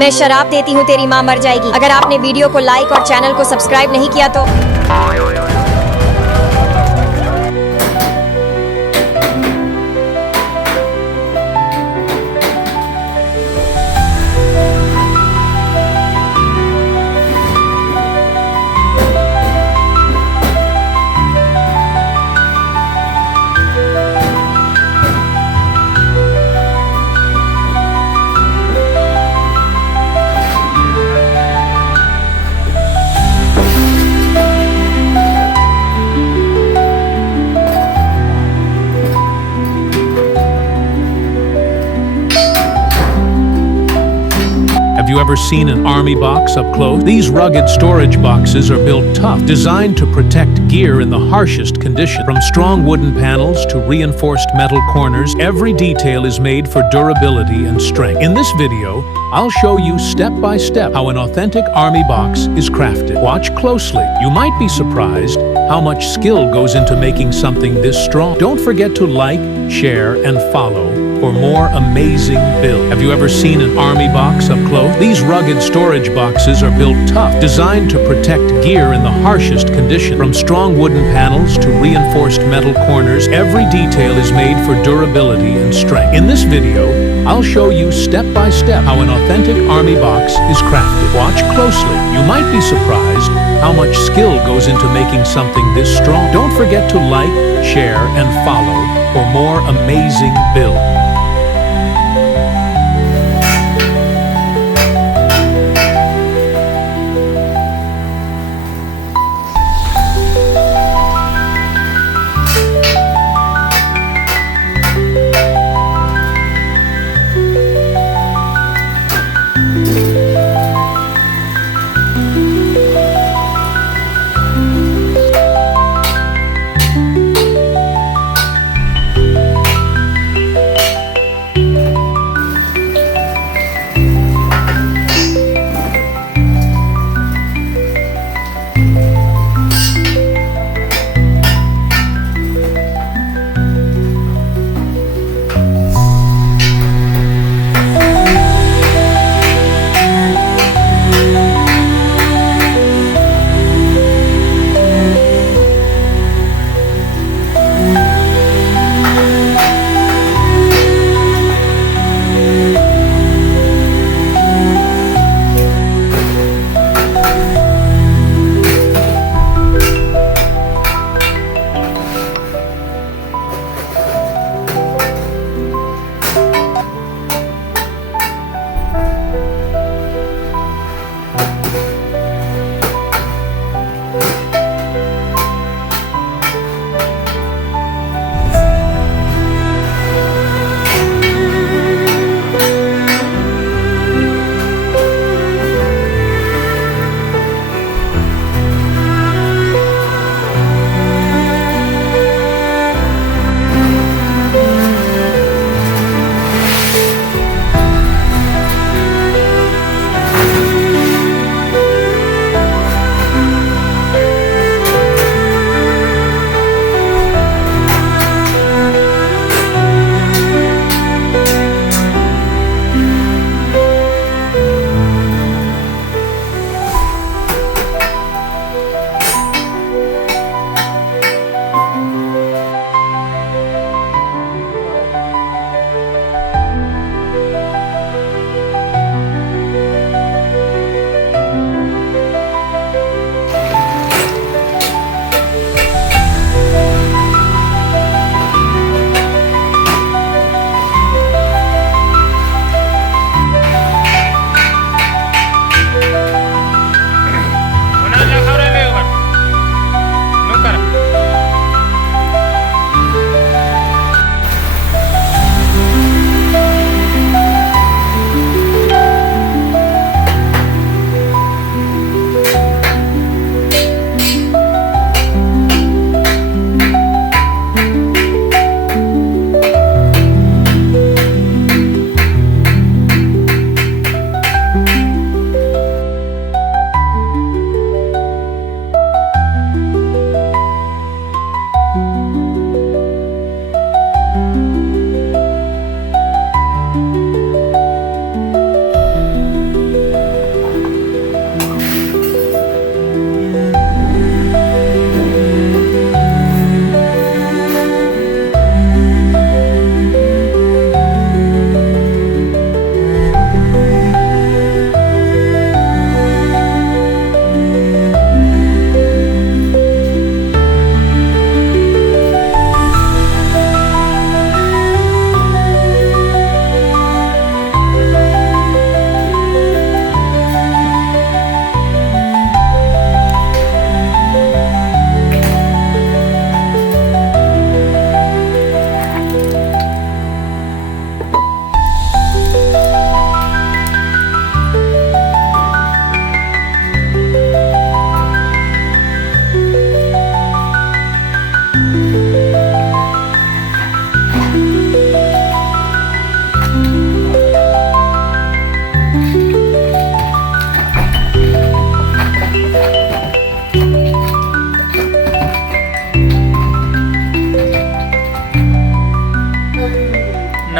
मैं शराब देती हूँ तेरी माँ मर जाएगी। अगर आपने वीडियो को लाइक और चैनल को सब्सक्राइब नहीं किया तो Have you ever seen an army box up close? These rugged storage boxes are built tough, designed to protect gear in the harshest condition. From strong wooden panels to reinforced metal corners, every detail is made for durability and strength. In this video, I'll show you step by step how an authentic army box is crafted. Watch closely. You might be surprised how much skill goes into making something this strong. Don't forget to like, share, and follow for more amazing builds. Have you ever seen an army box up close? These rugged storage boxes are built tough, designed to protect gear in the harshest condition. From strong wooden panels to reinforced metal corners, every detail is made for durability and strength. In this video, I'll show you step by step how an authentic army box is crafted. Watch closely. You might be surprised how much skill goes into making something this strong. Don't forget to like, share, and follow for more amazing builds.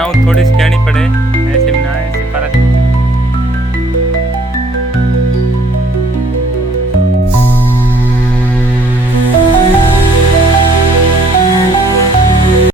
ना हो थोड़ी सी कहनी पड़े, ऐसे भी ना ऐसे फर्क